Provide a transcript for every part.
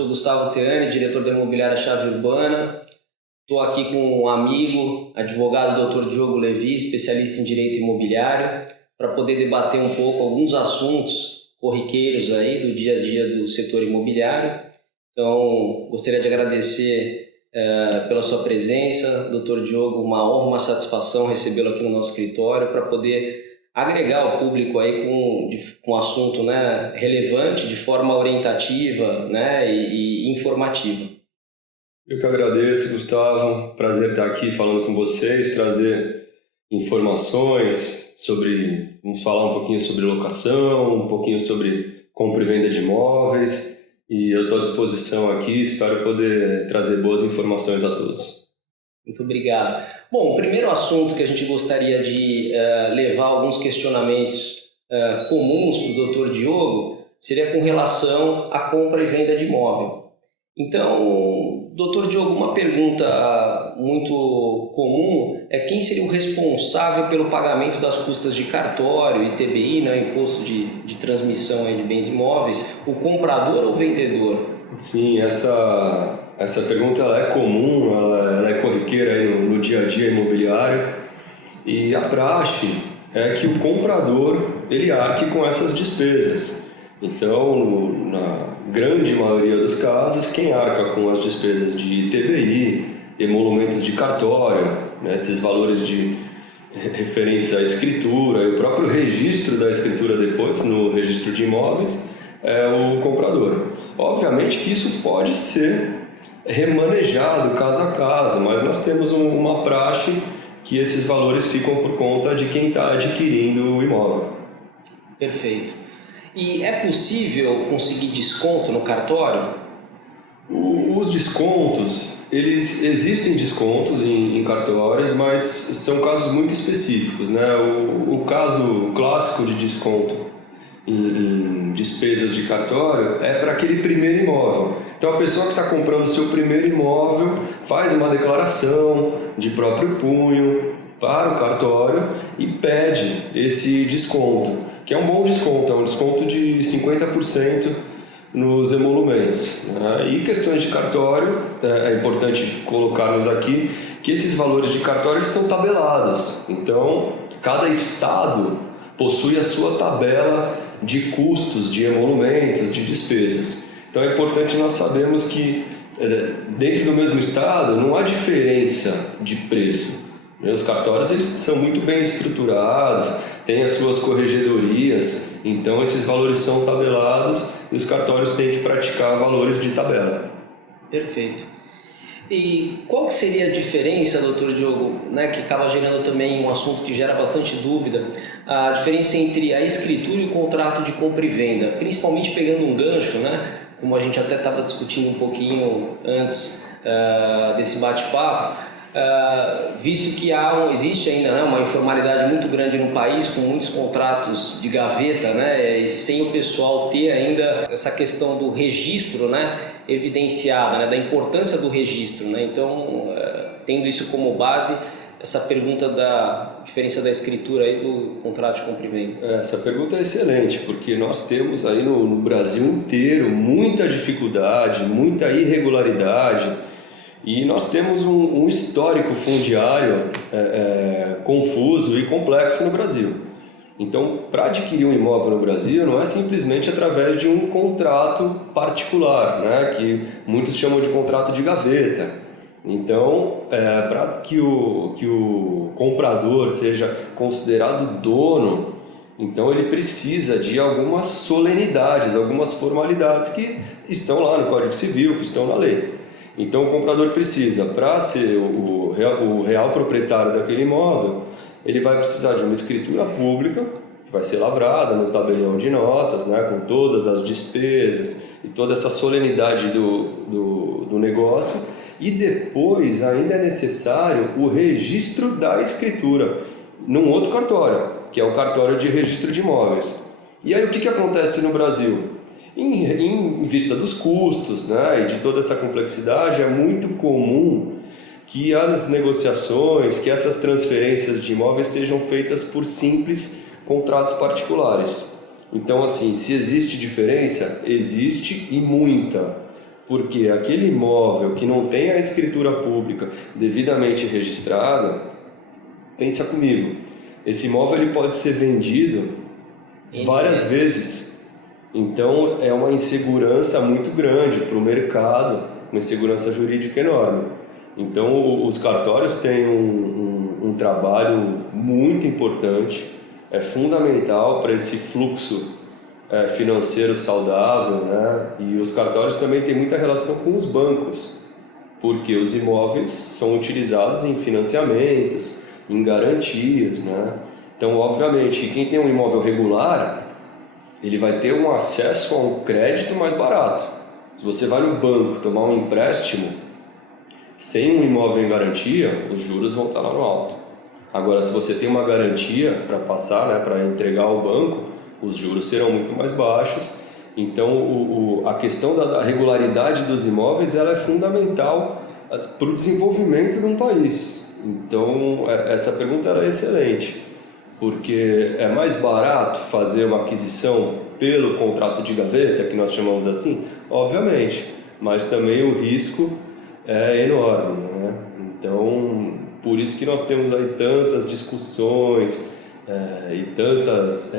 sou Gustavo Teani, diretor da Imobiliária Chave Urbana. Estou aqui com um amigo, advogado Dr. Diogo Levi, especialista em direito imobiliário, para poder debater um pouco alguns assuntos corriqueiros aí do dia a dia do setor imobiliário. Então, gostaria de agradecer pela sua presença, Dr. Diogo, uma honra, uma satisfação recebê-lo aqui no nosso escritório para poder agregar o público aí com um assunto, né, relevante, de forma orientativa, né, e informativa. Eu que agradeço, Gustavo. Prazer estar aqui falando com vocês, trazer informações sobre, vamos falar um pouquinho sobre locação, um pouquinho sobre compra e venda de imóveis, e eu estou à disposição aqui, espero poder trazer boas informações a todos. Muito obrigado. Bom, o primeiro assunto que a gente gostaria de levar alguns questionamentos comuns para o Dr. Diogo seria com relação à compra e venda de imóvel. Então, Dr. Diogo, uma pergunta muito comum é quem seria o responsável pelo pagamento das custas de cartório, ITBI, né, Imposto de Transmissão aí de Bens Imóveis, o comprador ou o vendedor? Sim, essa pergunta ela é comum, ela é corriqueira aí no dia a dia imobiliário, e a praxe é que o comprador ele arque com essas despesas. Então, na grande maioria dos casos, quem arca com as despesas de ITBI, emolumentos de cartório, né, esses valores referentes à escritura e o próprio registro da escritura depois, no registro de imóveis, é o comprador. Obviamente que isso pode ser remanejado caso a caso, mas nós temos uma praxe que esses valores ficam por conta de quem está adquirindo o imóvel. Perfeito. E é possível conseguir desconto no cartório? Os descontos, existem descontos em cartórios, mas são casos muito específicos, né? O caso clássico de desconto em despesas de cartório é para aquele primeiro imóvel. Então a pessoa que está comprando o seu primeiro imóvel faz uma declaração de próprio punho para o cartório e pede esse desconto, que é um bom desconto, é um desconto de 50% nos emolumentos. E questões de cartório, é importante colocarmos aqui que esses valores de cartório eles são tabelados, então cada estado possui a sua tabela de custos, de emolumentos, de despesas. Então é importante nós sabermos que dentro do mesmo estado não há diferença de preço. Os cartórios eles são muito bem estruturados, têm as suas corregedorias, então esses valores são tabelados e os cartórios têm que praticar valores de tabela. Perfeito. E qual que seria a diferença, doutor Diogo, né, que acaba gerando também um assunto que gera bastante dúvida, a diferença entre a escritura e o contrato de compra e venda, principalmente pegando um gancho, né, como a gente até estava discutindo um pouquinho antes desse bate-papo, visto que existe ainda, né, uma informalidade muito grande no país, com muitos contratos de gaveta, né, e sem o pessoal ter ainda essa questão do registro, né, evidenciada, né, da importância do registro, né? Então, tendo isso como base, essa pergunta da diferença da escritura aí do contrato de compra e venda. Essa pergunta é excelente, porque nós temos aí no Brasil inteiro muita dificuldade, muita irregularidade, e nós temos um histórico fundiário confuso e complexo no Brasil. Então, para adquirir um imóvel no Brasil, não é simplesmente através de um contrato particular, né, que muitos chamam de contrato de gaveta. Então, para que o comprador seja considerado dono, então ele precisa de algumas solenidades, algumas formalidades que estão lá no Código Civil, que estão na lei. Então, o comprador precisa, para ser o real proprietário daquele imóvel, ele vai precisar de uma escritura pública, que vai ser lavrada no tabelião de notas, né, com todas as despesas e toda essa solenidade do negócio, e depois ainda é necessário o registro da escritura num outro cartório, que é o cartório de registro de imóveis. E aí o que acontece no Brasil? Em vista dos custos, né, e de toda essa complexidade, é muito comum que as negociações, que essas transferências de imóveis sejam feitas por simples contratos particulares. Então, assim, se existe diferença, existe e muita. Porque aquele imóvel que não tem a escritura pública devidamente registrada, pensa comigo, esse imóvel ele pode ser vendido várias vezes. Então é uma insegurança muito grande para o mercado, uma insegurança jurídica enorme. Então os cartórios têm um trabalho muito importante, é fundamental para esse fluxo financeiro saudável, né? E os cartórios também têm muita relação com os bancos, porque os imóveis são utilizados em financiamentos, em garantias, né? Então, obviamente, quem tem um imóvel regular, ele vai ter um acesso a um crédito mais barato. Se você vai no banco tomar um empréstimo, sem um imóvel em garantia, os juros vão estar lá no alto. Agora, se você tem uma garantia para passar, né, para entregar ao banco, os juros serão muito mais baixos. Então, a questão da regularidade dos imóveis ela é fundamental para o desenvolvimento de um país. Então, essa pergunta é excelente, porque é mais barato fazer uma aquisição pelo contrato de gaveta, que nós chamamos assim, obviamente, mas também o risco é enorme, né? Então, por isso que nós temos aí tantas discussões e tantas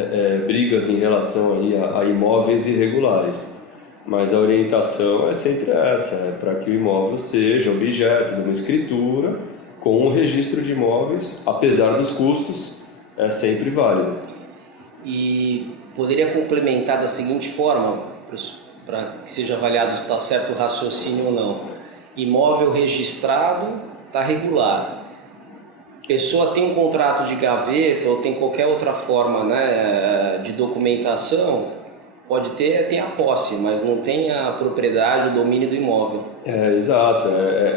brigas em relação aí a imóveis irregulares. Mas a orientação é sempre essa, para que o imóvel seja objeto de uma escritura com o registro de imóveis, apesar dos custos, é sempre válido. E poderia complementar da seguinte forma, para que seja avaliado se está certo o raciocínio ou não. Imóvel registrado está regular. Pessoa tem um contrato de gaveta ou tem qualquer outra forma, né, de documentação, pode ter, tem a posse, mas não tem a propriedade, o domínio do imóvel. Exato.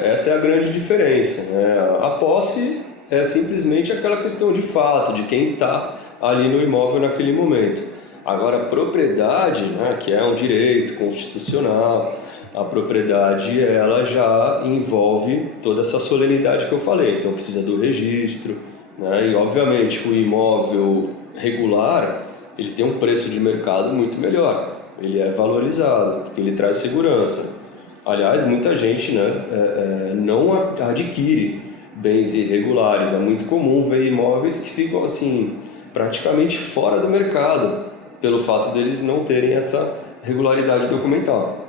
Essa é a grande diferença, né? A posse é simplesmente aquela questão de fato, de quem está ali no imóvel naquele momento. Agora, a propriedade, né, que é um direito constitucional, a propriedade ela já envolve toda essa solenidade que eu falei, então precisa do registro, né? E obviamente o imóvel regular ele tem um preço de mercado muito melhor, ele é valorizado, porque ele traz segurança. Aliás, muita gente, né, não adquire bens irregulares, é muito comum ver imóveis que ficam assim, praticamente fora do mercado, pelo fato deles não terem essa regularidade documental.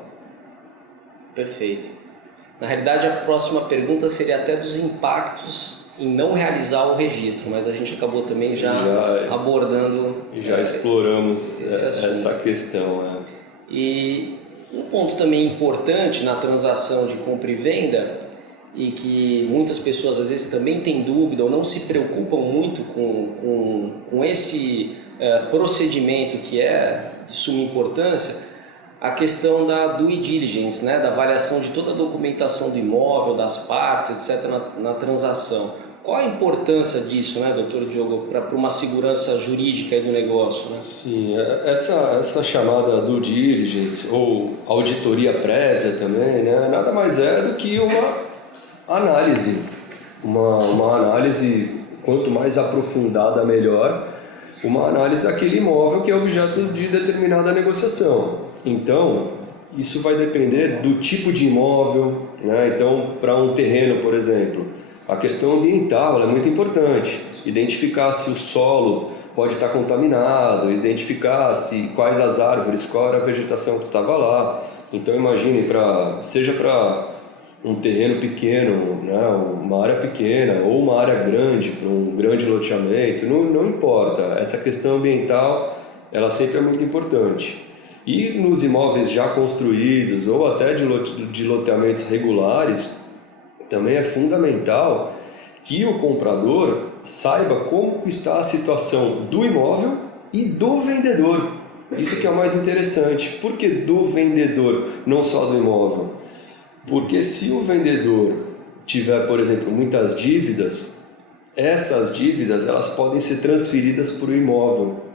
Perfeito. Na realidade, a próxima pergunta seria até dos impactos em não realizar o registro, mas a gente acabou também já abordando... Já exploramos essa questão. E um ponto também importante na transação de compra e venda, e que muitas pessoas às vezes também têm dúvida ou não se preocupam muito com esse procedimento que é de suma importância, a questão da due diligence, né, da avaliação de toda a documentação do imóvel, das partes, etc., na transação. Qual a importância disso, né, doutor Diogo, para uma segurança jurídica do negócio? Né? Sim, essa chamada due diligence ou auditoria prévia também, né, nada mais é do que uma análise, uma análise quanto mais aprofundada melhor, uma análise daquele imóvel que é objeto de determinada negociação. Então, isso vai depender do tipo de imóvel, né? Então, para um terreno, por exemplo, a questão ambiental é muito importante. Identificar se o solo pode estar contaminado, identificar quais as árvores, qual era a vegetação que estava lá. Então, imagine, seja para um terreno pequeno, né? Uma área pequena ou uma área grande, para um grande loteamento, não importa. Essa questão ambiental, ela sempre é muito importante. E nos imóveis já construídos ou até de loteamentos regulares, também é fundamental que o comprador saiba como está a situação do imóvel e do vendedor. Isso que é o mais interessante. Por que do vendedor, não só do imóvel? Porque se o vendedor tiver, por exemplo, muitas dívidas, essas dívidas elas podem ser transferidas para o imóvel.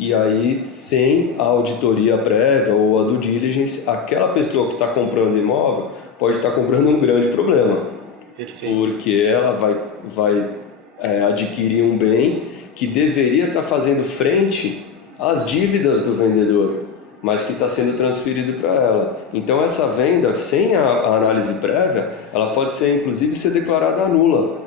E aí, sem a auditoria prévia ou a due diligence, aquela pessoa que está comprando imóvel pode estar comprando um grande problema. Perfeito. Porque ela vai adquirir um bem que deveria estar fazendo frente às dívidas do vendedor. mas que está sendo transferido para ela. Então essa venda, sem a análise prévia, ela pode ser inclusive ser declarada nula.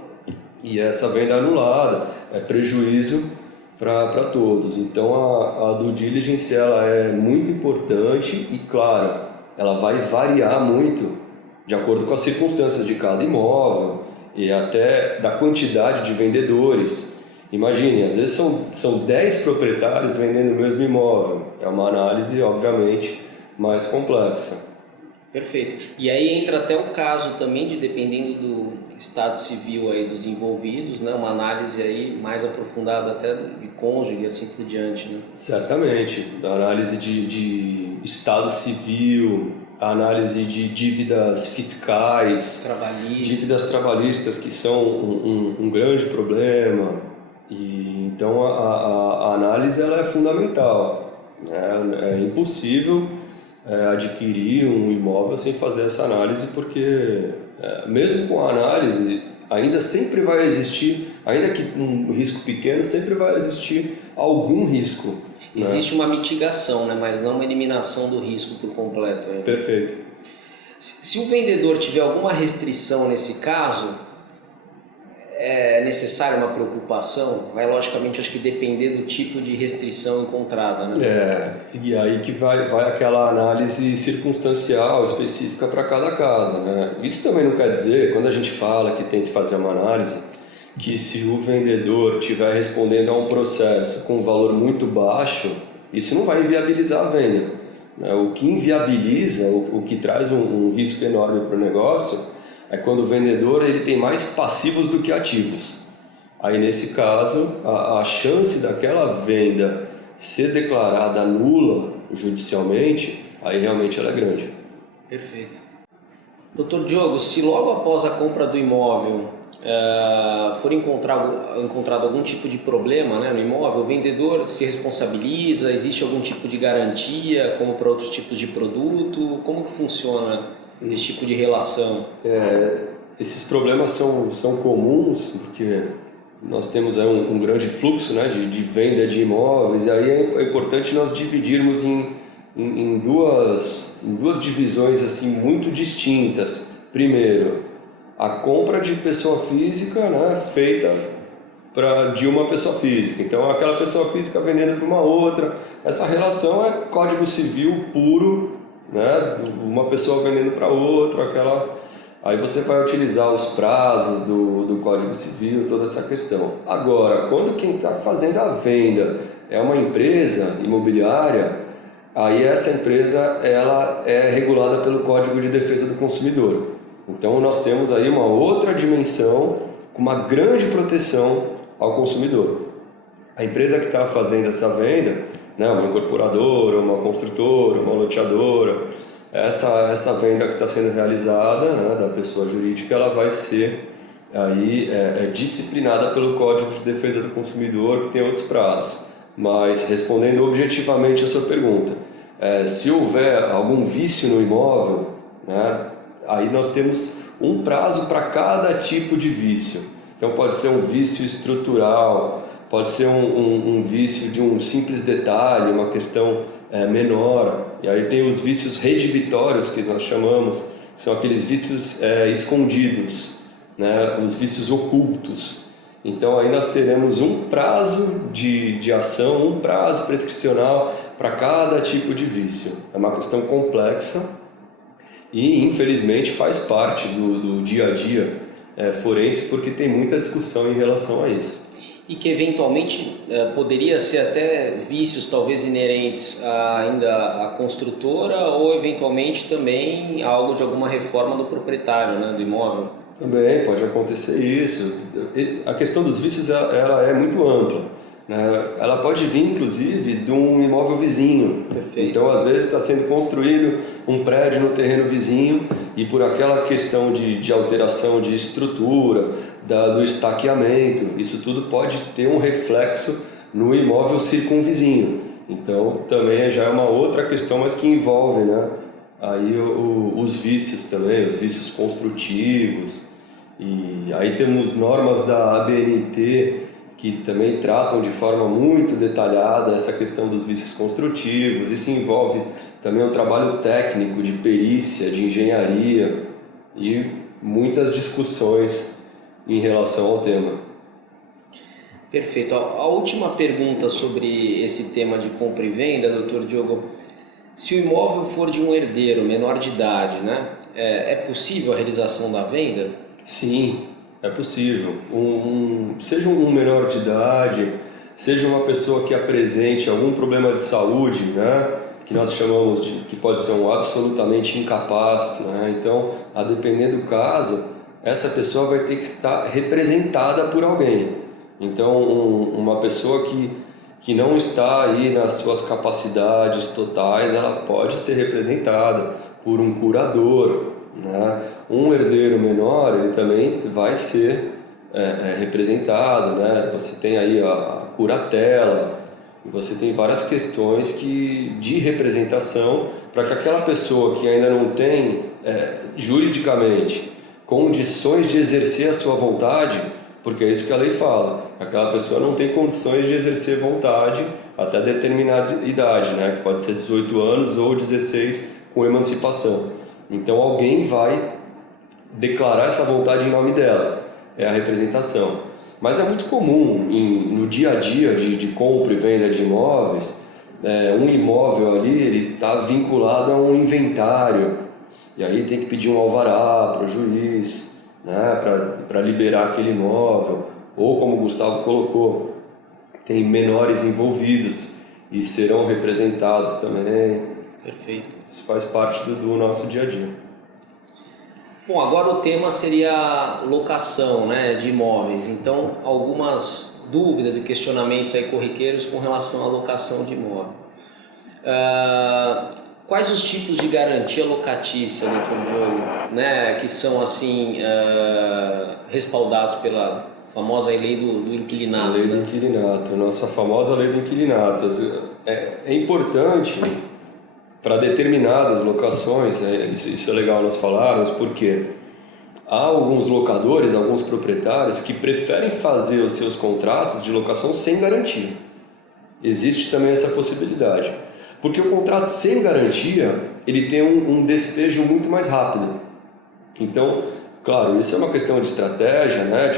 E essa venda anulada é prejuízo para todos. Então a due diligence ela é muito importante e, claro, ela vai variar muito de acordo com as circunstâncias de cada imóvel e até da quantidade de vendedores. Imagine, às vezes são 10 proprietários vendendo o mesmo imóvel. É uma análise, obviamente, mais complexa. Perfeito. E aí entra até o caso também de, dependendo do estado civil aí dos envolvidos, né, uma análise aí mais aprofundada até de cônjuge e assim por diante, né? Certamente. Da análise de estado civil, a análise de dívidas fiscais, dívidas trabalhistas que são um grande problema. E então a análise ela é fundamental, né? É impossível adquirir um imóvel sem fazer essa análise, porque mesmo com a análise ainda sempre vai existir, ainda que um risco pequeno, sempre vai existir algum risco. Existe uma mitigação, né? Mas não uma eliminação do risco por completo. Né? Perfeito. Se o vendedor tiver alguma restrição nesse caso, é necessária uma preocupação? Vai, logicamente, acho que depender do tipo de restrição encontrada, né? E aí que vai aquela análise circunstancial específica para cada caso, né? Isso também não quer dizer, quando a gente fala que tem que fazer uma análise, que se o vendedor estiver respondendo a um processo com um valor muito baixo, isso não vai inviabilizar a venda, né? O que inviabiliza, o que traz um risco enorme para o negócio, é quando o vendedor ele tem mais passivos do que ativos. Aí, nesse caso, a chance daquela venda ser declarada nula judicialmente, aí realmente ela é grande. Perfeito. Doutor Diogo, se logo após a compra do imóvel for encontrado algum tipo de problema, né, no imóvel, o vendedor se responsabiliza? Existe algum tipo de garantia, como para outros tipos de produto? Como que funciona esse tipo de relação? Esses problemas são comuns, porque nós temos aí um grande fluxo, né, de venda de imóveis, e aí é importante nós dividirmos em duas divisões assim, muito distintas. Primeiro, a compra de pessoa física, né, feita de uma pessoa física. Então, aquela pessoa física vendendo para uma outra. Essa relação é Código Civil puro, né? Uma pessoa vendendo para outra, aí você vai utilizar os prazos do Código Civil, toda essa questão. Agora, quando quem está fazendo a venda é uma empresa imobiliária, aí essa empresa ela é regulada pelo Código de Defesa do Consumidor. Então nós temos aí uma outra dimensão com uma grande proteção ao consumidor. A empresa que está fazendo essa venda, né, uma incorporadora, uma construtora, uma loteadora, essa venda que está sendo realizada, né, da pessoa jurídica, ela vai ser aí, disciplinada pelo Código de Defesa do Consumidor, que tem outros prazos. Mas, respondendo objetivamente a sua pergunta, se houver algum vício no imóvel, né, aí nós temos um prazo para cada tipo de vício. Então pode ser um vício estrutural, pode ser um vício de um simples detalhe, uma questão menor. E aí tem os vícios redibitórios, que nós chamamos, são aqueles vícios escondidos, né? Os vícios ocultos. Então aí nós teremos um prazo de ação, um prazo prescricional para cada tipo de vício. É uma questão complexa e infelizmente faz parte do dia a dia forense, porque tem muita discussão em relação a isso. E que eventualmente poderia ser até vícios talvez inerentes ainda à construtora, ou eventualmente também algo de alguma reforma do proprietário, né, do imóvel. Também pode acontecer isso. A questão dos vícios ela é muito ampla, né? Ela pode vir inclusive de um imóvel vizinho. Perfeito. Então às vezes está sendo construído um prédio no terreno vizinho e por aquela questão de alteração de estrutura, do estaqueamento, isso tudo pode ter um reflexo no imóvel circunvizinho. Então também já é uma outra questão, mas que envolve, né, aí os vícios também, os vícios construtivos. E aí temos normas da ABNT que também tratam de forma muito detalhada essa questão dos vícios construtivos. Isso envolve também um trabalho técnico de perícia, de engenharia e muitas discussões em relação ao tema. Perfeito. A última pergunta sobre esse tema de compra e venda, doutor Diogo, se o imóvel for de um herdeiro menor de idade, né, é possível a realização da venda? Sim, é possível. Seja um menor de idade, seja uma pessoa que apresente algum problema de saúde, né, que nós chamamos de que pode ser um absolutamente incapaz, né? Então, a depender do caso, essa pessoa vai ter que estar representada por alguém. Então, uma pessoa que não está aí nas suas capacidades totais, ela pode ser representada por um curador, né? Um herdeiro menor, ele também vai ser representado, né? Você tem aí a curatela, você tem várias questões de representação para que aquela pessoa que ainda não tem juridicamente condições de exercer a sua vontade, porque é isso que a lei fala, aquela pessoa não tem condições de exercer vontade até determinada idade, né? Que pode ser 18 anos ou 16 com emancipação. Então alguém vai declarar essa vontade em nome dela, é a representação. Mas é muito comum no dia a dia de compra e venda de imóveis, um imóvel ali ele está vinculado a um inventário, e aí tem que pedir um alvará para o juiz, né, para liberar aquele imóvel, ou como o Gustavo colocou, tem menores envolvidos e serão representados também. Perfeito. Isso faz parte do nosso dia a dia. Bom, agora o tema seria locação, né, de imóveis. Então, algumas dúvidas e questionamentos aí corriqueiros com relação à locação de imóvel. Quais os tipos de garantia locatícia, doutor Diogo, né, que são assim respaldados pela famosa lei do inquilinato? A lei do inquilinato, nossa famosa lei do inquilinato. É importante para determinadas locações, isso é legal nós falarmos, porque há alguns locadores, alguns proprietários que preferem fazer os seus contratos de locação sem garantia. Existe também essa possibilidade, porque o contrato sem garantia, ele tem um despejo muito mais rápido. Então, claro, isso é uma questão de estratégia, né,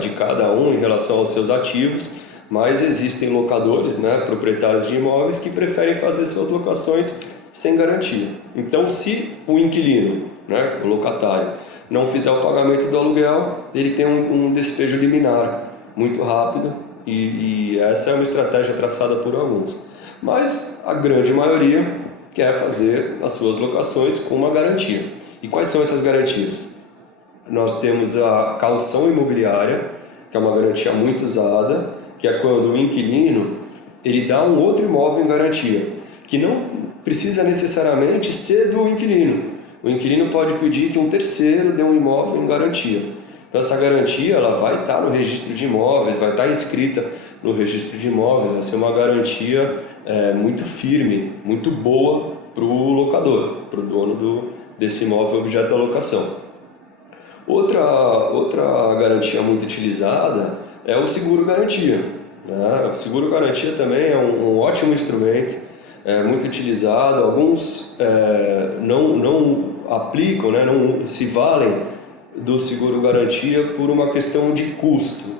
de cada um em relação aos seus ativos, mas existem locadores, né, proprietários de imóveis que preferem fazer suas locações sem garantia. Então, se o inquilino, né, o locatário, não fizer o pagamento do aluguel, ele tem um despejo liminar muito rápido e essa é uma estratégia traçada por alguns. Mas a grande maioria quer fazer as suas locações com uma garantia. E quais são essas garantias? Nós temos a caução imobiliária, que é uma garantia muito usada, que é quando o inquilino ele dá um outro imóvel em garantia, que não precisa necessariamente ser do inquilino. O inquilino pode pedir que um terceiro dê um imóvel em garantia. Então, essa garantia ela vai estar no registro de imóveis, vai estar inscrita no registro de imóveis, vai ser uma garantia muito firme, muito boa para o locador, para o dono desse imóvel objeto da locação. Outra garantia muito utilizada é o seguro-garantia. Né? O seguro-garantia também é um ótimo instrumento, muito utilizado. Alguns não aplicam, né? Não se valem do seguro-garantia por uma questão de custo,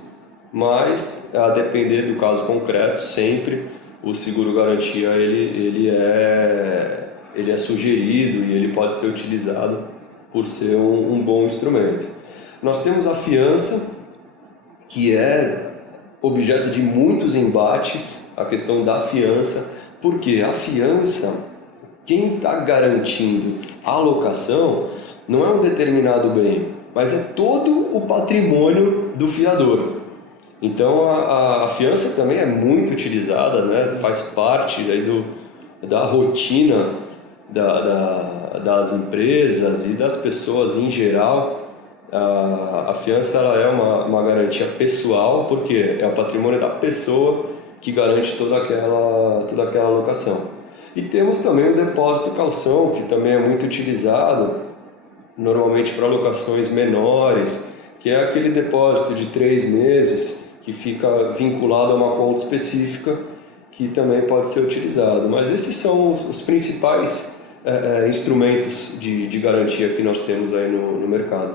mas a depender do caso concreto, sempre o seguro-garantia ele é sugerido e ele pode ser utilizado por ser um bom instrumento. Nós temos a fiança, que é objeto de muitos embates, a questão da fiança, porque a fiança, quem está garantindo a locação, não é um determinado bem, mas é todo o patrimônio do fiador. Então a fiança também é muito utilizada, né? Faz parte aí da rotina das empresas e das pessoas em geral. A fiança ela é uma garantia pessoal, porque é o patrimônio da pessoa que garante toda aquela locação. E temos também o depósito calção, que também é muito utilizado, normalmente para locações menores, que é aquele depósito de 3 meses que fica vinculado a uma conta específica que também pode ser utilizado. Mas esses são os principais instrumentos de garantia que nós temos aí no mercado.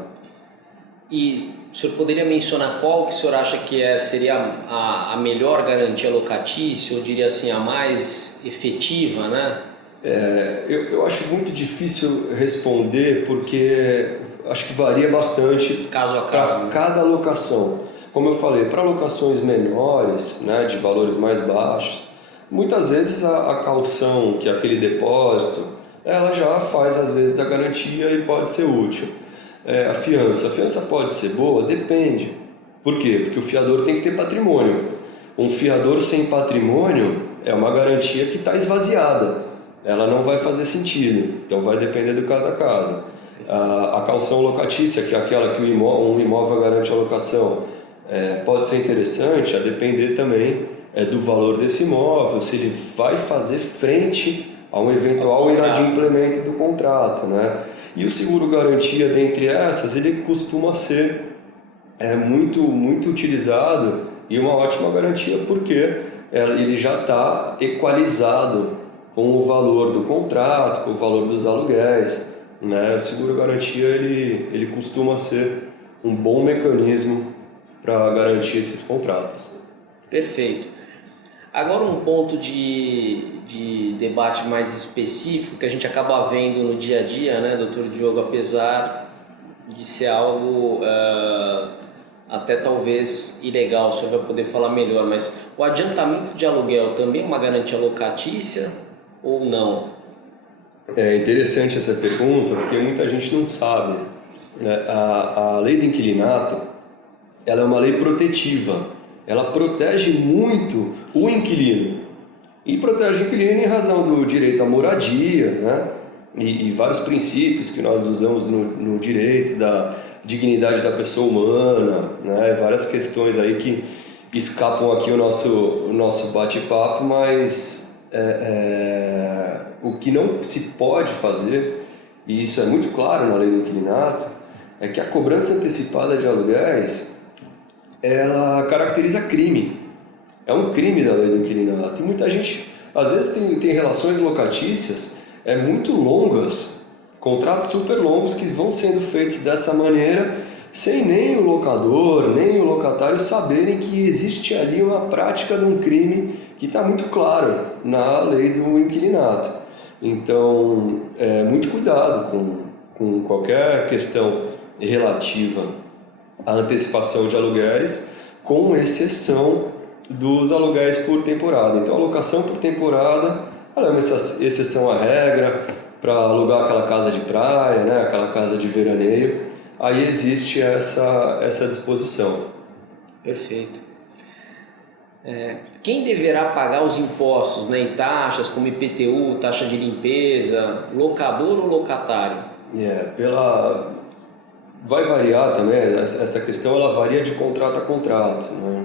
E o senhor poderia mencionar qual que o senhor acha que seria a melhor garantia locatícia, ou diria assim, a mais efetiva, né? Eu acho muito difícil responder porque acho que varia bastante caso a caso, para cada locação. Como eu falei, para locações menores, né, de valores mais baixos, muitas vezes a caução, que é aquele depósito, ela já faz às vezes da garantia e pode ser útil. A fiança pode ser boa? Depende. Por quê? Porque o fiador tem que ter patrimônio. Um fiador sem patrimônio é uma garantia que está esvaziada. Ela não vai fazer sentido. Então vai depender do caso a caso. A caução locatícia, que é aquela que um imóvel garante a locação, pode ser interessante a depender também do valor desse imóvel, se ele vai fazer frente a um eventual inadimplemento do contrato, né? E o seguro garantia, dentre essas, ele costuma ser muito, muito utilizado e uma ótima garantia porque ele já está equalizado com o valor do contrato, com o valor dos aluguéis, né? O seguro garantia ele costuma ser um bom mecanismo para garantir esses contratos. Perfeito. Agora um ponto de debate mais específico que a gente acaba vendo no dia a dia, né, doutor Diogo, apesar de ser algo até talvez ilegal, o senhor vai poder falar melhor, mas o adiantamento de aluguel também é uma garantia locatícia ou não? É interessante essa pergunta porque muita gente não sabe, né? A lei do inquilinato, ela é uma lei protetiva. Ela protege muito o inquilino. E protege o inquilino em razão do direito à moradia, né? E vários princípios que nós usamos no direito, da dignidade da pessoa humana, né? Várias questões aí que escapam aqui o nosso bate-papo, mas o que não se pode fazer, e isso é muito claro na lei do inquilinato, é que a cobrança antecipada de aluguéis ela caracteriza crime. É um crime da lei do inquilinato. E muita gente, às vezes, tem relações locatícias muito longas, contratos super longos que vão sendo feitos dessa maneira, sem nem o locador, nem o locatário saberem que existe ali uma prática de um crime que está muito claro na lei do inquilinato. Então, muito cuidado com qualquer questão relativa a antecipação de aluguéis, com exceção dos aluguéis por temporada. Então, a locação por temporada ela é uma exceção à regra para alugar aquela casa de praia, né, aquela casa de veraneio. Aí existe essa disposição. Perfeito. Quem deverá pagar os impostos, né, em taxas como IPTU, taxa de limpeza, locador ou locatário? Vai variar também, essa questão ela varia de contrato a contrato, né?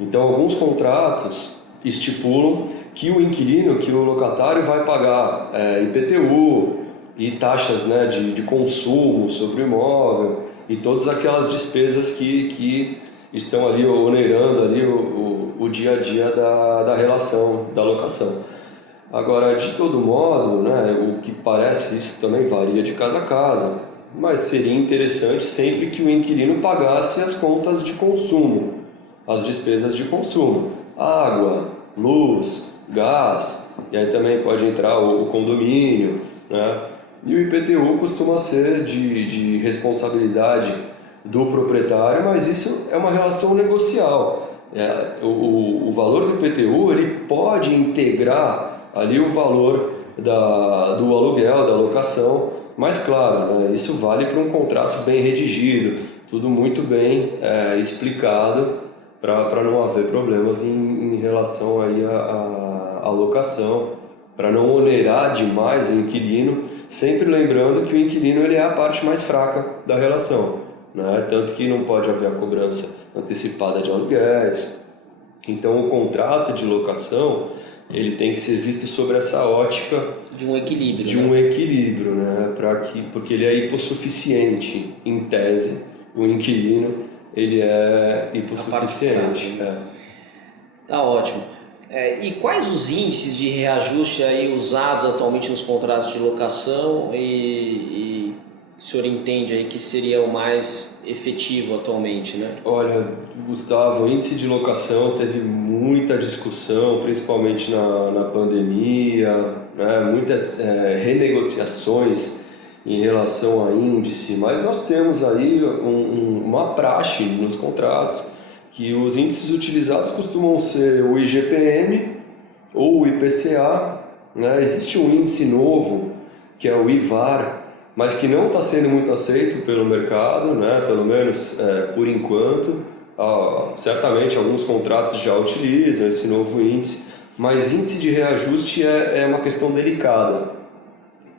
Então alguns contratos estipulam que o inquilino, que o locatário vai pagar IPTU e taxas, né, de consumo sobre o imóvel e todas aquelas despesas que estão ali onerando ali o dia a dia da relação, da locação. Agora, de todo modo, né, o que parece, isso também varia de casa a casa, mas seria interessante sempre que o inquilino pagasse as contas de consumo, as despesas de consumo, água, luz, gás, e aí também pode entrar o condomínio, né? E o IPTU costuma ser de responsabilidade do proprietário, mas isso é uma relação negocial. O valor do IPTU ele pode integrar ali o valor do aluguel, da locação, mas claro, né, isso vale para um contrato bem redigido, tudo muito bem explicado para não haver problemas em relação aí à locação, para não onerar demais o inquilino, sempre lembrando que o inquilino ele é a parte mais fraca da relação, né? Tanto que não pode haver a cobrança antecipada de aluguéis. Então o contrato de locação ele tem que ser visto sobre essa ótica de um equilíbrio, né? Porque ele é hipossuficiente em tese, o inquilino ele é hipossuficiente. Tá ótimo. E quais os índices de reajuste aí usados atualmente nos contratos de locação e o senhor entende aí que seria o mais efetivo atualmente, né? Olha, Gustavo, o índice de locação teve muita discussão, principalmente na pandemia, né? Muitas renegociações em relação a índice, mas nós temos aí uma praxe nos contratos que os índices utilizados costumam ser o IGPM ou o IPCA, né? Existe um índice novo que é o IVAR, mas que não está sendo muito aceito pelo mercado, né? Pelo menos por enquanto. Certamente alguns contratos já utilizam esse novo índice, mas índice de reajuste é uma questão delicada,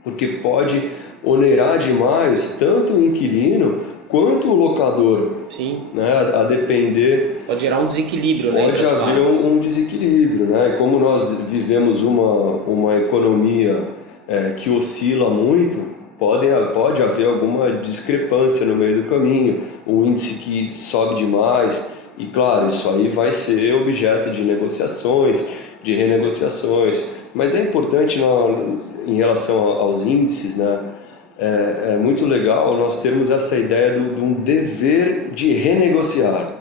porque pode onerar demais tanto o inquilino quanto o locador. Sim. Né? A depender... Pode gerar um desequilíbrio, né? Pode haver um desequilíbrio, né? Como nós vivemos uma economia que oscila muito, pode haver alguma discrepância no meio do caminho, um índice que sobe demais, e claro, isso aí vai ser objeto de negociações, de renegociações, mas é importante em relação aos índices, né? É muito legal nós termos essa ideia de um dever de renegociar.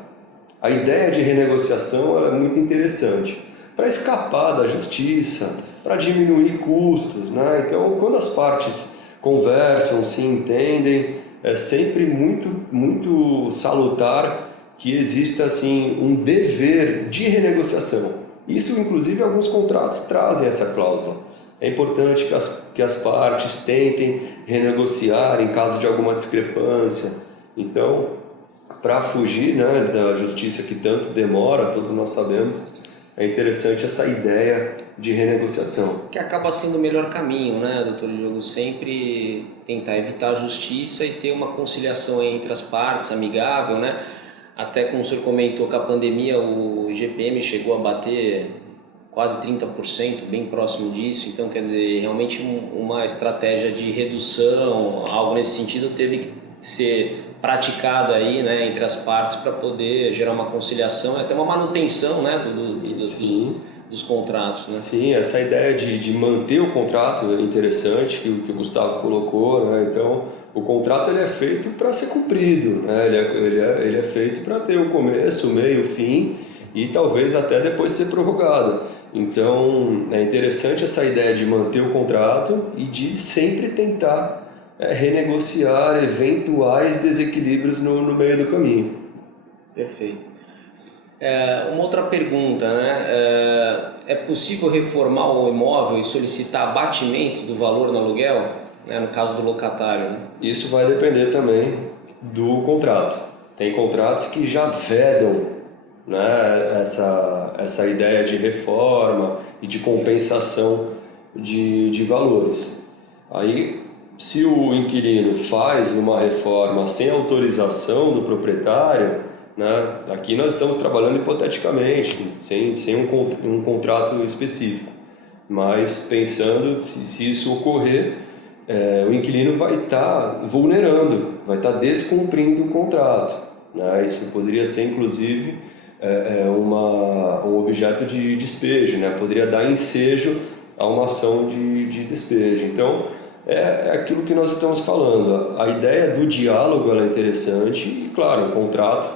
A ideia de renegociação é muito interessante para escapar da justiça, para diminuir custos, né? Então, quando as partes conversam, se entendem, é sempre muito salutar que exista assim um dever de renegociação. Isso, inclusive, alguns contratos trazem essa cláusula. É importante que as partes tentem renegociar em caso de alguma discrepância. Então, para fugir, né, da justiça que tanto demora, todos nós sabemos, é interessante essa ideia de renegociação. Que acaba sendo o melhor caminho, né, doutor Diogo? Sempre tentar evitar a justiça e ter uma conciliação entre as partes, amigável, né? Até como o senhor comentou, com a pandemia o IGPM chegou a bater quase 30%, bem próximo disso. Então, quer dizer, realmente uma estratégia de redução, algo nesse sentido, teve que ser praticado aí, né, entre as partes para poder gerar uma conciliação e até uma manutenção, né, dos contratos, né? Sim, essa ideia de manter o contrato é interessante, que o Gustavo colocou, né? Então, o contrato ele é feito para ser cumprido, né? Ele é feito para ter o começo, o meio, o fim e talvez até depois ser prorrogado. Então, é interessante essa ideia de manter o contrato e de sempre tentar renegociar eventuais desequilíbrios no meio do caminho. Perfeito. Uma outra pergunta, né? É possível reformar o imóvel e solicitar abatimento do valor no aluguel, né? No caso do locatário, né? Isso vai depender também do contrato. Tem contratos que já vedam, né, essa ideia de reforma e de compensação de valores. Aí, se o inquilino faz uma reforma sem autorização do proprietário, né, aqui nós estamos trabalhando hipoteticamente, sem um contrato específico, mas pensando se isso ocorrer, o inquilino vai estar vulnerando, vai estar descumprindo o contrato, né? Isso poderia ser inclusive um objeto de despejo, né? Poderia dar ensejo a uma ação de despejo. Então, é aquilo que nós estamos falando. A ideia do diálogo ela é interessante e, claro, o contrato,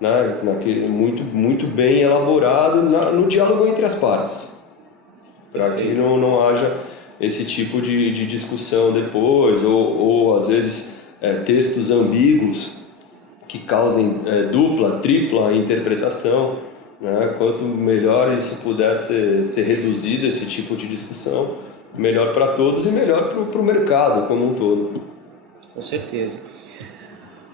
né, muito bem elaborado no diálogo entre as partes, para que não haja esse tipo de discussão depois, ou às vezes textos ambíguos que causem dupla, tripla interpretação, né? Quanto melhor isso puder ser reduzido, esse tipo de discussão, melhor para todos e melhor para o mercado como um todo. Com certeza.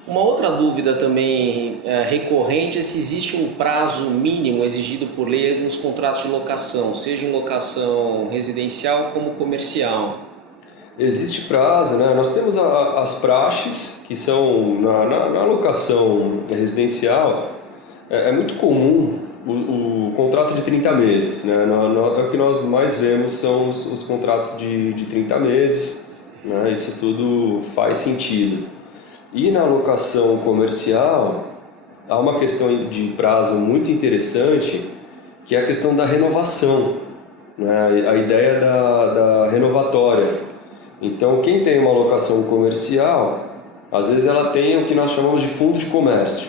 Uma outra dúvida também recorrente é se existe um prazo mínimo exigido por lei nos contratos de locação, seja em locação residencial como comercial. Existe prazo, né? Nós temos as praxes, que são na locação residencial, é muito comum o contrato de 30 meses, né? O que nós mais vemos são os contratos de 30 meses, né? Isso tudo faz sentido. E na locação comercial, há uma questão de prazo muito interessante, que é a questão da renovação, né? A ideia da renovatória. Então, quem tem uma locação comercial, às vezes ela tem o que nós chamamos de fundo de comércio,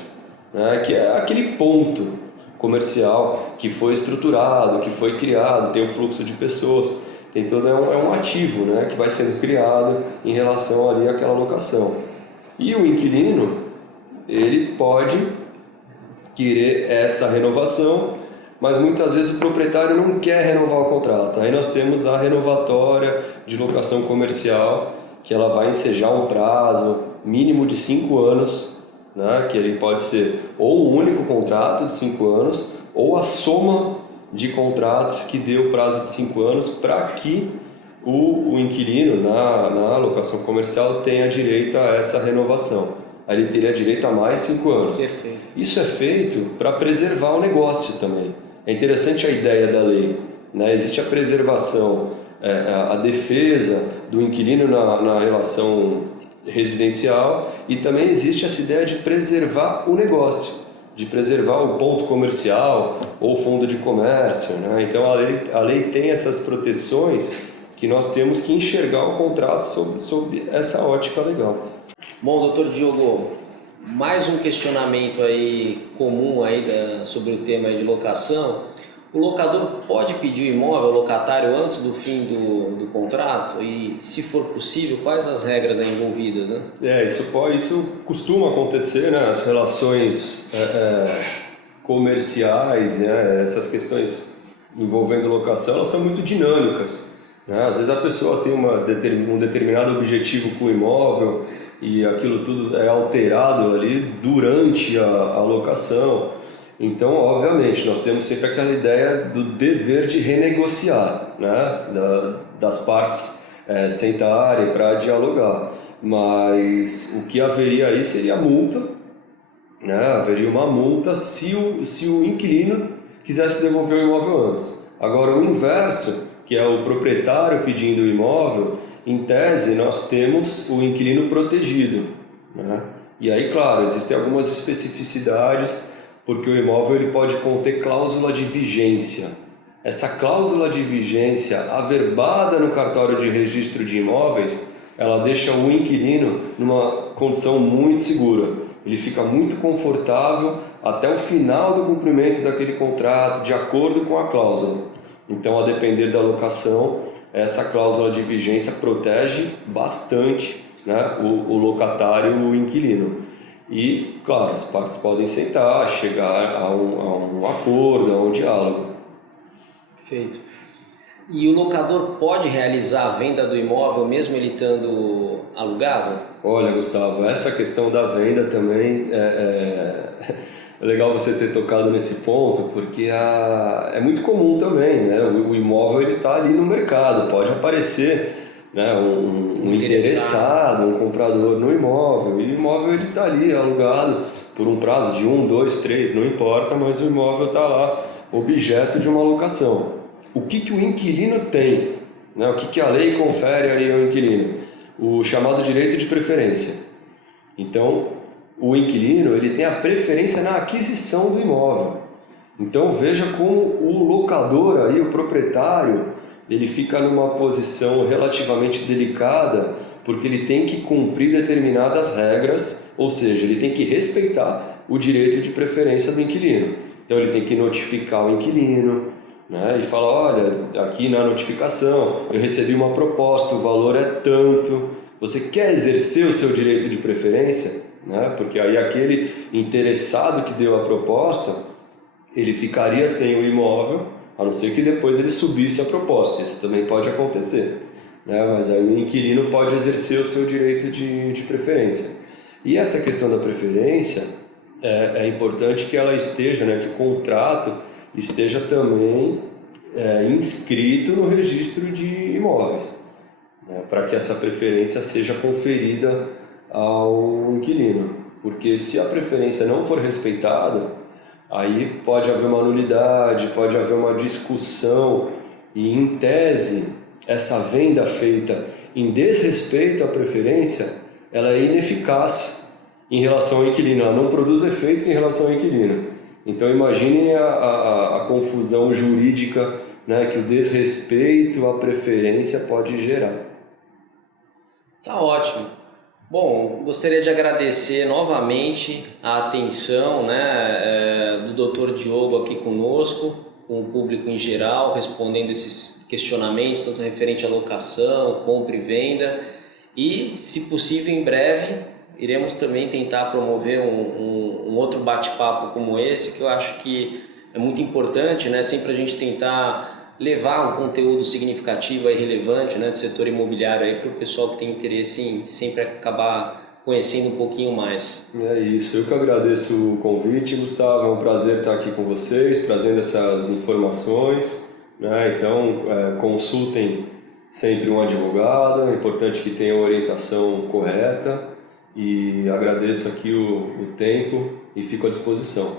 né? Que é aquele ponto comercial que foi estruturado, que foi criado, tem um fluxo de pessoas, tem todo um ativo, né? Que vai sendo criado em relação ali àquela locação. E o inquilino, ele pode querer essa renovação, mas muitas vezes o proprietário não quer renovar o contrato. Aí nós temos a renovatória de locação comercial, que ela vai ensejar um prazo mínimo de 5 anos, né? Que ele pode ser ou um único contrato de 5 anos, ou a soma de contratos que dê o prazo de 5 anos para que o inquilino na locação comercial tenha direito a essa renovação. Aí ele teria direito a mais 5 anos. Perfeito. Isso é feito para preservar o negócio também. É interessante a ideia da lei, né? Existe a preservação, a defesa do inquilino na relação residencial, e também existe essa ideia de preservar o negócio, de preservar o ponto comercial ou fundo de comércio, né? Então a lei tem essas proteções que nós temos que enxergar o contrato sob essa ótica legal. Bom, doutor Diogo, mais um questionamento aí comum aí sobre o tema aí de locação. O locador pode pedir o imóvel ao locatário antes do fim do contrato? E, se for possível, quais as regras aí envolvidas, né? Isso costuma acontecer, né? As relações comerciais, né? Essas questões envolvendo locação, elas são muito dinâmicas, né? Às vezes a pessoa tem um determinado objetivo com o imóvel e aquilo tudo é alterado ali durante a locação. Então, obviamente, nós temos sempre aquela ideia do dever de renegociar, né? Das partes sentarem para dialogar. Mas o que haveria aí seria multa, né? Haveria uma multa se o inquilino quisesse devolver o imóvel antes. Agora, o inverso, que é o proprietário pedindo o imóvel, em tese, nós temos o inquilino protegido, né? E aí, claro, existem algumas especificidades, porque o imóvel ele pode conter cláusula de vigência. Essa cláusula de vigência averbada no cartório de registro de imóveis, ela deixa o inquilino numa condição muito segura. Ele fica muito confortável até o final do cumprimento daquele contrato, de acordo com a cláusula. Então, a depender da locação, essa cláusula de vigência protege bastante, né, o locatário e o inquilino. E, claro, as partes podem sentar, chegar a um acordo, a um diálogo. Perfeito. E o locador pode realizar a venda do imóvel mesmo ele estando alugado? Olha, Gustavo, essa questão da venda também é legal você ter tocado nesse ponto, porque é muito comum também, né? O imóvel ele está ali no mercado, pode aparecer, né, um interessado, um comprador no imóvel, e o imóvel ele está ali alugado por um prazo de 1, 2, 3, não importa, mas o imóvel está lá, objeto de uma locação. O que o inquilino tem, né? O que a lei confere aí ao inquilino? O chamado direito de preferência. Então, o inquilino ele tem a preferência na aquisição do imóvel. Então, veja como o locador, aí, o proprietário, ele fica numa posição relativamente delicada, porque ele tem que cumprir determinadas regras, ou seja, ele tem que respeitar o direito de preferência do inquilino. Então, ele tem que notificar o inquilino, né, e falar, olha, aqui na notificação eu recebi uma proposta, o valor é tanto, você quer exercer o seu direito de preferência? Né? Porque aí aquele interessado que deu a proposta, ele ficaria sem o imóvel, a não ser que depois ele subisse a proposta. Isso também pode acontecer, né? Mas aí o inquilino pode exercer o seu direito de preferência. E essa questão da preferência é importante que ela esteja, né, que o contrato esteja também inscrito no registro de imóveis, né, para que essa preferência seja conferida ao inquilino. Porque se a preferência não for respeitada, aí pode haver uma nulidade, pode haver uma discussão e, em tese, essa venda feita em desrespeito à preferência, ela é ineficaz, em relação ao inquilino, ela não produz efeitos em relação ao inquilino. Então imagine a confusão jurídica, né, que o desrespeito à preferência pode gerar. Tá ótimo. Bom, gostaria de agradecer novamente a atenção, né, do Dr. Diogo aqui conosco, com o público em geral, respondendo esses questionamentos, tanto referente à locação, compra e venda. E, se possível, em breve, iremos também tentar promover um outro bate-papo como esse, que eu acho que é muito importante, né? Sempre a gente tentar levar um conteúdo significativo e relevante, né, do setor imobiliário para o pessoal que tem interesse em sempre acabar conhecendo um pouquinho mais. É isso, eu que agradeço o convite, Gustavo, é um prazer estar aqui com vocês, trazendo essas informações, né? Então, consultem sempre um advogado, é importante que tenha a orientação correta, e agradeço aqui o tempo e fico à disposição.